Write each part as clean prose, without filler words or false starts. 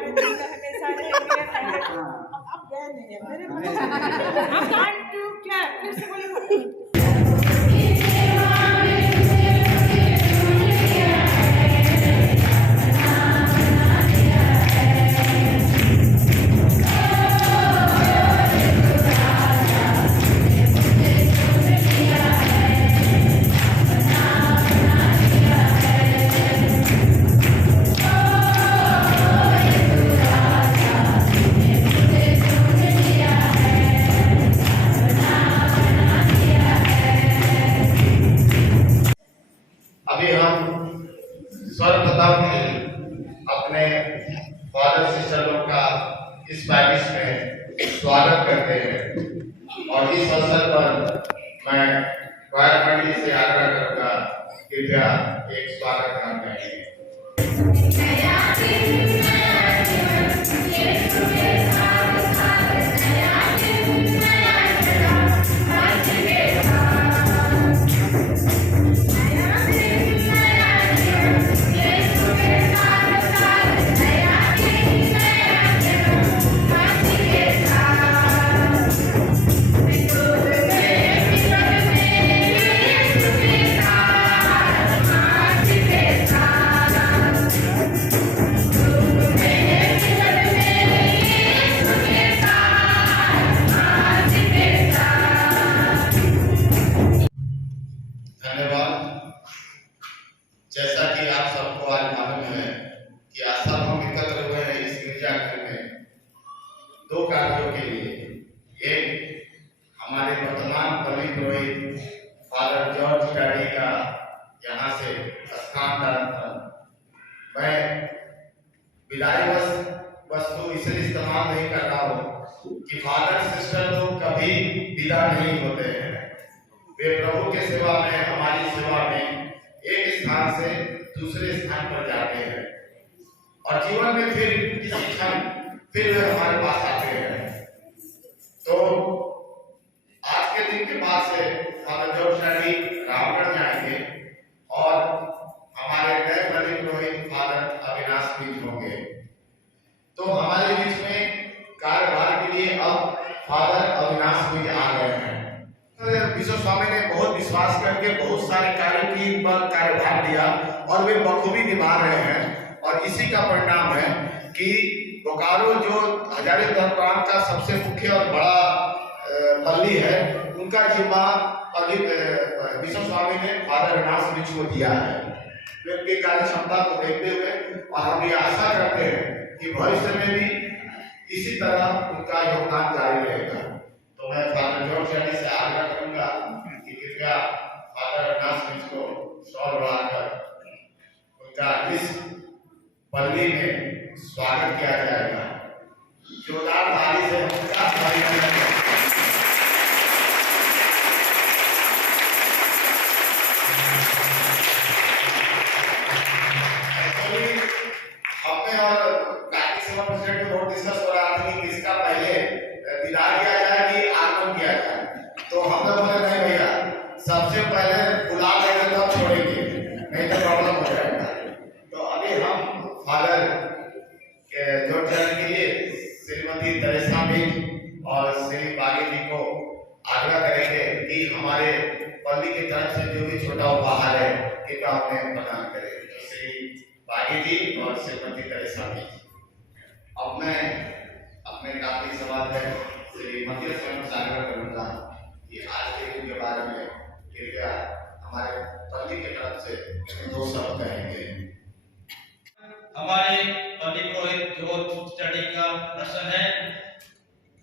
हमारे दिल रहने सारे अब गए नहीं है मेरे मन वन टू क्लैप फिर से बोलो। अभी हम सर्वप्रथम अपने फादर सिस्टर लोग का इस पैरिश में स्वागत करते हैं और इस अवसर पर मैं वायर मंडली से आग्रह करूंगा कृपया एक स्वागत गान गाएंगे। जैसा कि आप सबको आज मालूम है कि आज सब हम एकत्र हुए हैं इस गिरजाघर में दो कार्यों के लिए। एक, हमारे वर्तमान पल्ली पुरोहित फादर जॉर्ज डैडी का यहाँ से स्थानांतरण था। मैं विदाई वस्तु इसलिए इस्तेमाल नहीं कर रहा हूँ कि फादर सिस्टर लोग कभी विदा नहीं होते हैं। वे प्रभु के सेवा में, हमारी सेवा में एक स्थान से दूसरे स्थान पर जाते हैं और जीवन में फिर किसी क्षण फिर वे हमारे पास आते हैं। तो आज के दिन के बाद से फादर जॉर्ज डैडी रामगढ़ जाएंगे और हमारे नए पल्ली पुरोहित फादर अविनाश बीज होंगे। तो हमारे बीच में कार्यभार के लिए अब फादर अविनाश बीज आ गए हैं। विश्व स्वामी ने बहुत विश्वास करके बहुत सारे कार्यों की कार्यभार दिया और वे बखूबी निभा रहे हैं और इसी का परिणाम है कि बोकारो जो हजारीबाग प्रांत का सबसे मुख्य और बड़ा पल्ली है, उनका जिम्मा विश्व स्वामी ने फादर अविनाश बीज को दिया है। वे उनकी कार्य क्षमता को देखते हुए और हम ये आशा करते हैं कि भविष्य में भी इसी तरह उनका योगदान जारी रहेगा। तो मैं फादर जॉर्ज डैडी से आग्रह करूंगा कि कृपया फादर अविनाश बीज को शॉल बढ़ाकर उनका इस पल्ली में स्वागत किया जाएगा। जोरदार ताली से उनका स्वागत करें। हमने और काकी सेवा प्रेसिडेंट में बहुत डिस्कस हो रहा था कि किसका पहले विदा किया जाए कि आगमन किया जाए। तो हम लोग बोले नहीं भैया, सबसे पहले बुला लेंगे तो छोड़ेंगे, नहीं तो प्रॉब्लम हो जाएगा। तो अभी हम फादर जॉर्ज डैडी के लिए श्रीमती तेरेसा बीज और श्री बागी जी को आग्रह करेंगे कि हमारे पल्ली की तरफ से जो भी छोटा उपहार है कृपया हमें प्रदान करें। तो श्री बागी जी और श्रीमती तेरेसा बीज। अब मैं अपने काफी सवाल है श्री मध्य स्वयं से आग्रह करूंगा कि आज के दिन के बारे में कृपया हमारे पल्ली की तरफ से दो शब्द कहेंगे। हमारे पल्ली पुरोहित जॉर्ज डैडी का प्रश्न है,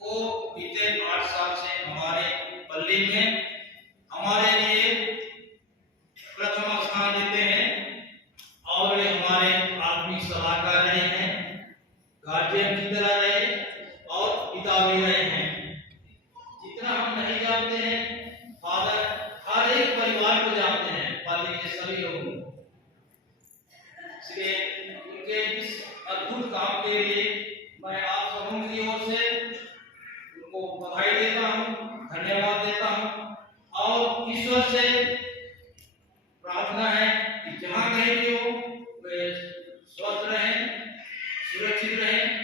वो बीते 8 साल से हमारे पल्ली में हमारे लिए प्रथम स्थान देते हैं और वे हमारे आत्मिक सलाहकार रहे हैं, गार्जियन की तरह रहे और पिता भी रहे हैं। जितना हम नहीं जानते हैं, फादर हर एक परिवार को जानते हैं, पल्ली के सभी लोगों को। इसलिए उनके इस अद्भुत काम के लिए मैं आप सबों की ओर से उनको बधाई देता हूँ, धन्यवाद देता हूँ और ईश्वर से प्रार्थना है कि जहाँ कहीं भी हो वे स्वस्थ रहें, सुरक्षित रहें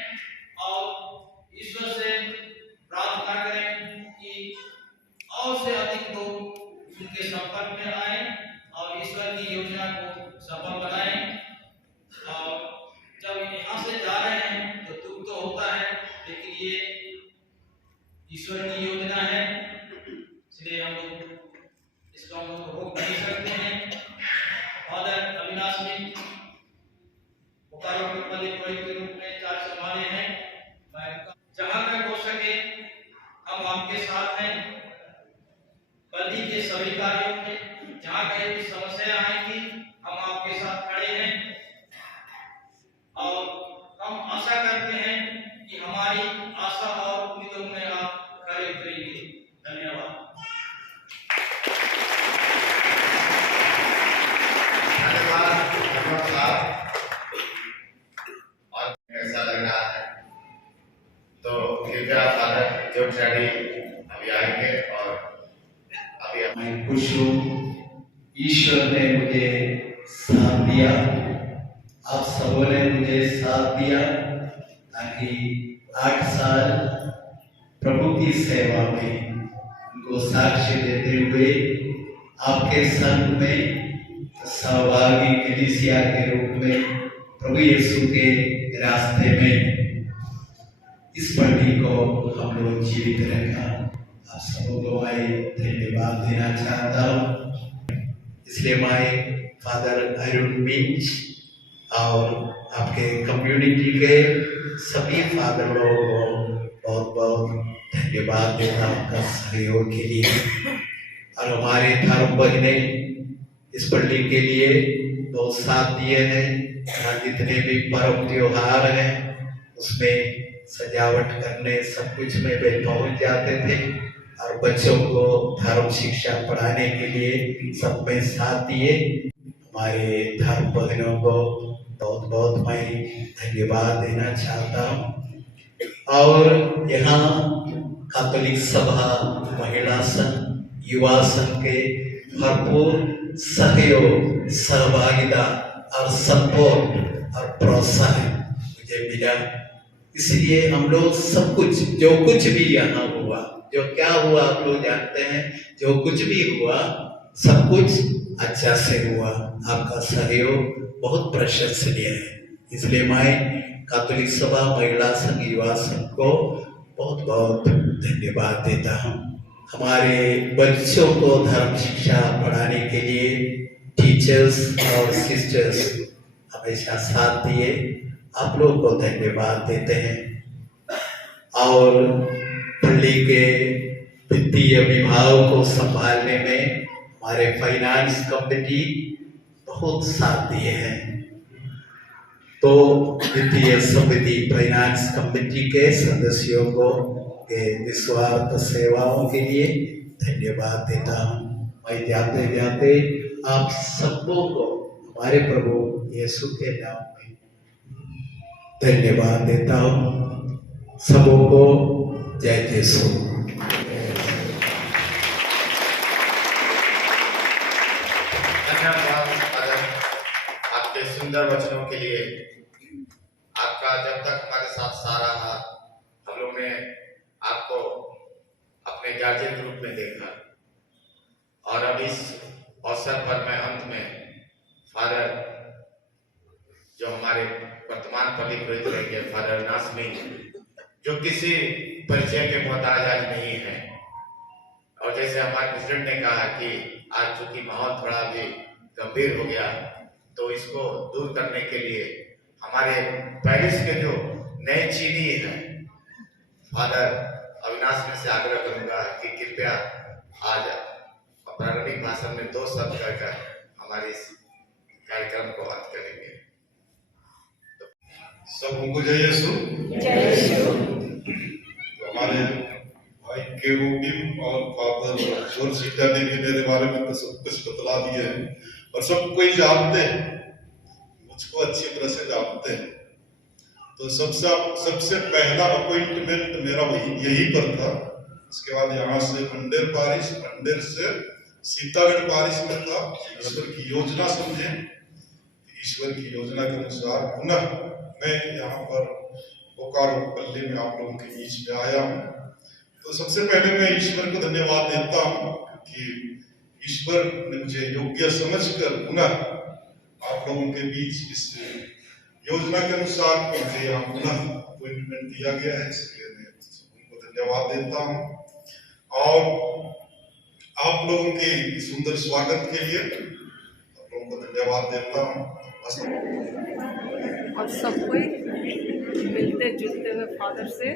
ईश्वर की योजना है, इसलिए हम लोग इस काम को रोक नहीं सकते हैं। फादर अविनाश भी बोकारो के पल्ली पुरोहित के रूप में चार्ज संभाले हैं। जहां तक हो सके हम आपके साथ हैं पल्ली के सभी कार्यों में। जहां कहीं भी समस्या आएगी हम आपके साथ खड़े हैं और हम आशा करते हैं कि हमारी आशा और उम्मीदों में आप खड़े उतरेंगे। धन्यवाद। और ऐसा लग रहा है तो कृपया फादर जो स्टडी अभी आएंगे और अभी मैं खुश हूँ, ईश्वर ने मुझे साथ दिया, आप सबों ने मुझे साथ दिया ताकि 8 साल प्रभु की सेवा में उनको साक्ष्य देते हुए आपके संग में सहभागी कलीसिया के रूप में प्रभु यीशु के रास्ते में इस पढ़ी को हम लोग जीवित रखा। आप सबों को मैं धन्यवाद देना चाहता हूँ। इसलिए मैं फादर अरुण मिंच और आपके कम्युनिटी के सभी फादर लोगों को बहुत बहुत धन्यवाद देता हूँ आपका सहयोग के लिए। और हमारे धर्म बहने इस पल्ली के लिए बहुत साथ दिए हैं। यहाँ जितने भी पर्व त्योहार हैं उसमें सजावट करने सब कुछ में वे पहुंच जाते थे और बच्चों को धर्म शिक्षा पढ़ाने के लिए सब में साथ दिए। हमारे धर्म बहनों को बहुत बहुत मैं धन्यवाद देना चाहता हूँ। और यहाँ कैथोलिक सभा, महिला संघ, युवा संघ के भरपूर सहयोग, सहभागिता और सपोर्ट और प्रोत्साहन मुझे मिला। इसलिए हम लोग सब कुछ जो कुछ भी यहाँ हुआ, जो क्या हुआ आप लोग जानते हैं, जो कुछ भी हुआ सब कुछ अच्छा से हुआ। आपका सहयोग बहुत प्रशंसनीय है। इसलिए मैं कैथोलिक सभा, महिला संघ, युवा संघ को बहुत बहुत धन्यवाद देता हूँ। हमारे बच्चों को धर्म शिक्षा पढ़ाने के लिए टीचर्स और सिस्टर्स हमेशा साथ दिए। आप लोगों को धन्यवाद देते हैं। और पल्ली के वित्तीय विभाग को संभालने में हमारे फाइनेंस कमेटी बहुत साथ दिए हैं। तो वित्तीय समिति फाइनेंस कमेटी के सदस्यों को के निस्वार्थ सेवाओं के लिए धन्यवाद देता हूँ। मैं जाते जाते आप सबों को हमारे प्रभु यीशु के नाम में धन्यवाद देता हूँ। सबों को जय यीशु। धन्यवाद फादर आपके सुंदर वचनों के लिए। आपका जब तक हमारे साथ रहा हम लोग ने आपको अपने गार्जियन के रूप में देखा और अब इस अवसर पर मैं अंत में फादर जो हमारे वर्तमान पल्ली पुरोहित रहेंगे फादर अविनाश मिंच, जो किसी परिचय के मोहताज आज नहीं है। और जैसे हमारे प्रेसिडेंट ने कहा कि आज चूंकि माहौल थोड़ा भी गंभीर हो गया तो इसको दूर करने के लिए हमारे पेरिस के जो नए चीनी हैं फादर अविनाश में से आग्रह करूंगा कि कृपया आज प्रारंभिक भाषण में 2 शब्द कहकर हमारे इस कार्यक्रम को अंत करेंगे। सबको जय यीशु। तो हमारे भाई केरूबिम और फादर जोर शिक्षा देवी मेरे बारे में तो सब कुछ बतला दिए हैं और सब कोई जानते हैं, मुझको अच्छी तरह से जानते हैं। तो सबसे पहला अपॉइंटमेंट मेरा यही पर था। इसके बाद यहाँ से मंडेर पारिश, मंडेर से सीतागढ़ पारिश में था। ईश्वर की योजना समझे, ईश्वर की योजना के अनुसार पुनः मैं यहाँ पर बोकारो पल्ली में आप लोगों के बीच में आया हूँ। तो सबसे पहले मैं ईश्वर को धन्यवाद देता हूँ कि ईश्वर ने मुझे योग्य समझकर पुनः आप लोगों के बीच इस योजना के अनुसार मुझे यहाँ पुनः अपॉइंटमेंट दिया गया है। इसलिए मैं उनको धन्यवाद देता हूँ और आप लोगों के सुंदर स्वागत के लिए आप लोगों को धन्यवाद देता हूँ। और सब कोई मिलते जुलते हुए फादर से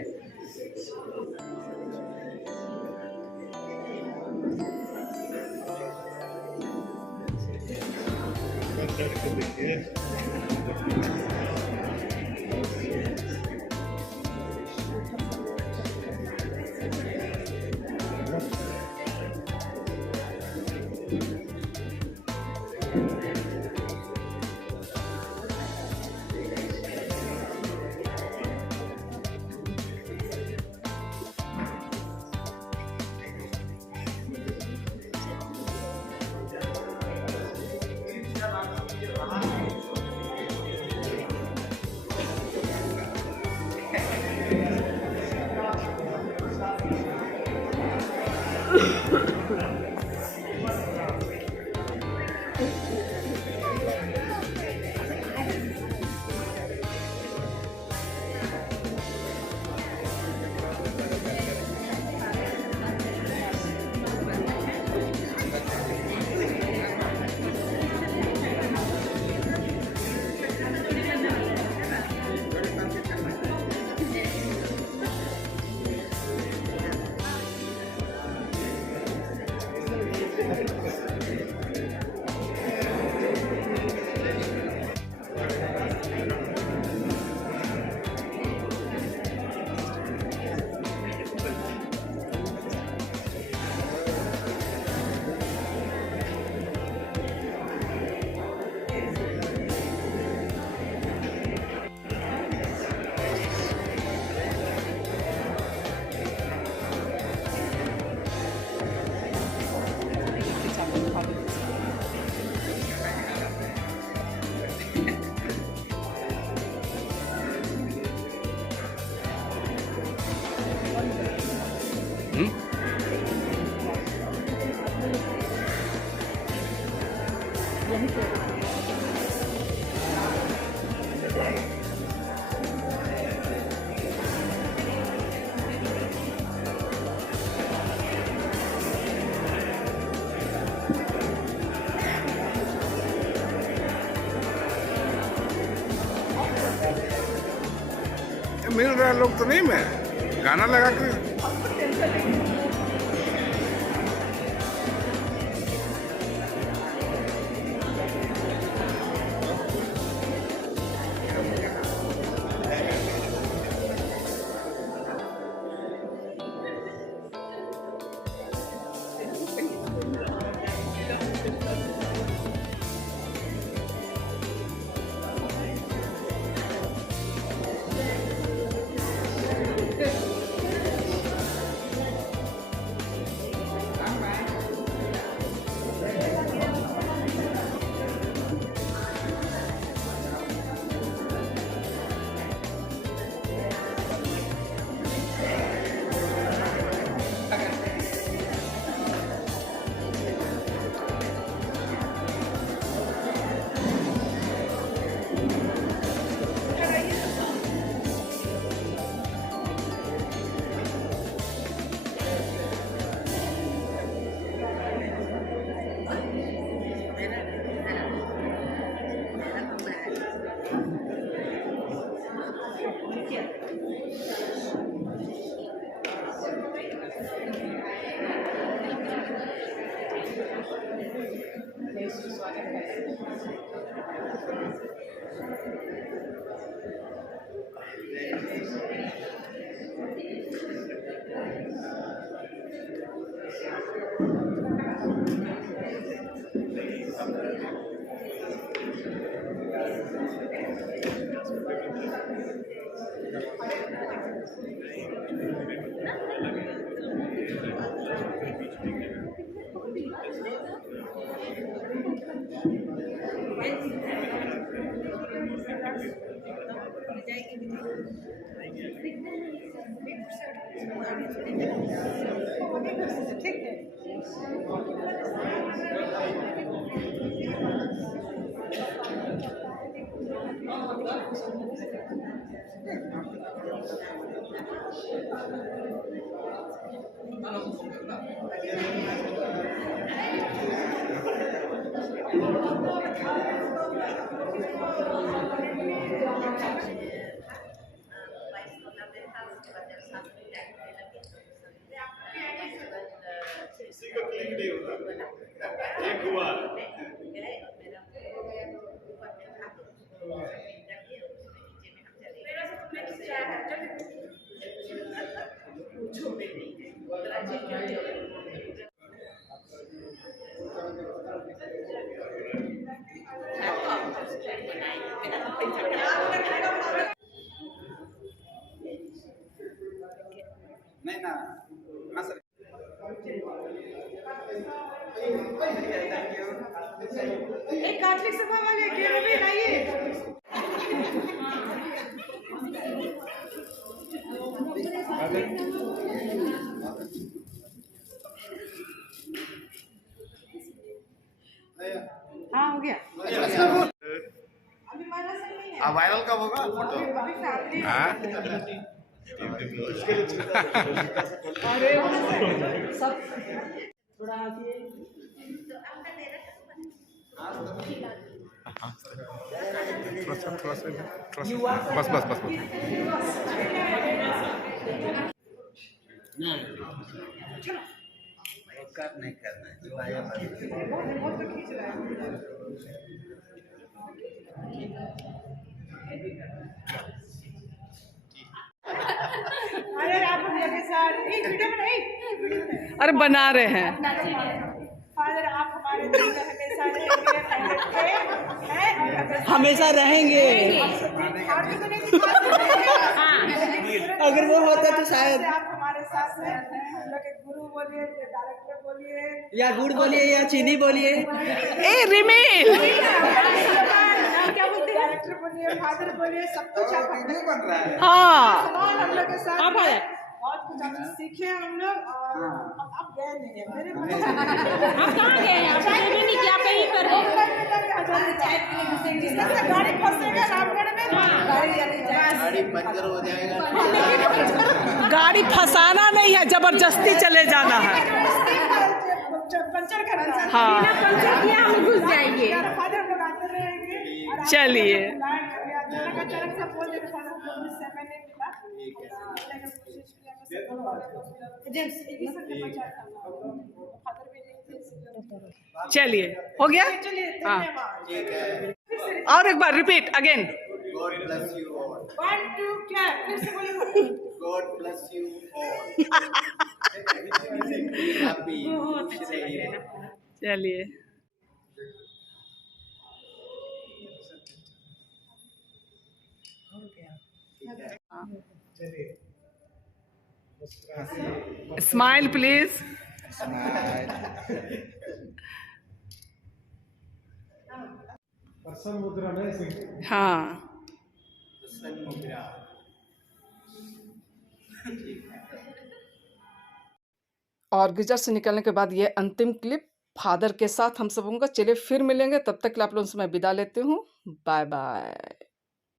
मिल रहा है लोग तो नहीं, मैं गाना लगा के ठीक है। एक काटलिक सभा वाले गेम में लाइए। हाँ हो गया। अभी माना सब नहीं है। वायरल कब होगा फोटो? अभी फैमिली। हाँ? अरे सब थोड़ा बस बस बस बस। नहीं करना है, जो आया बहुत तो खींच रहा है। अरे आप मेरे साथ एक वीडियो बनाइए। अरे बना रहे हैं। फादर आप हमारे दिल में हमेशा रहेंगे हैं हमेशा रहेंगे। और तो नहीं दिखा सकते। अगर वो होता तो शायद आप हमारे साथ हैं। हम लोग के गुरु बोलिए, डायरेक्टर बोलिए, या गुड़ बोलिए या चीनी बोलिए। ए रिमेल क्या बोलते हैं, डायरेक्टर बोलिए, फादर बोलिए, सब कुछ आप बन रहा है। हाँ सवाल हम लोग के साथ बहुत कुछ आप सीखे हम लोग। और अब गए नहीं है मेरे हम कहाँ गए हैं? आपने नहीं किया, कहीं पर है। जिसका से गाड़ी फंसेगा रामगढ़ में, गाड़ी पंचर हो जाएगा। गाड़ी फंसाना नहीं है, जबरदस्ती चले जाना है। पंचर करना है। हाँ। बिना पंचर किया हम घुस जाएंगे। फादर हम लोग आते रहेंगे। चलिए। अचानक से बोल देते फादर को समय नहीं मिला। जेम्स ये सब बचा था। फादर भी नहीं थे। चलिए हो गया। चलिए हाँ। धन्यवाद। और एक बार repeat again. God bless you all. 1 2 clap फिर से बोलिए। God bless you all. Happy. चलिए स्माइल प्लीज। हाँ और गिरजा से निकलने के बाद ये अंतिम क्लिप फादर के साथ हम सबों का। चलिए फिर मिलेंगे, तब तक के लिए आप लोगों से मैं विदा लेती हूँ। Bye bye.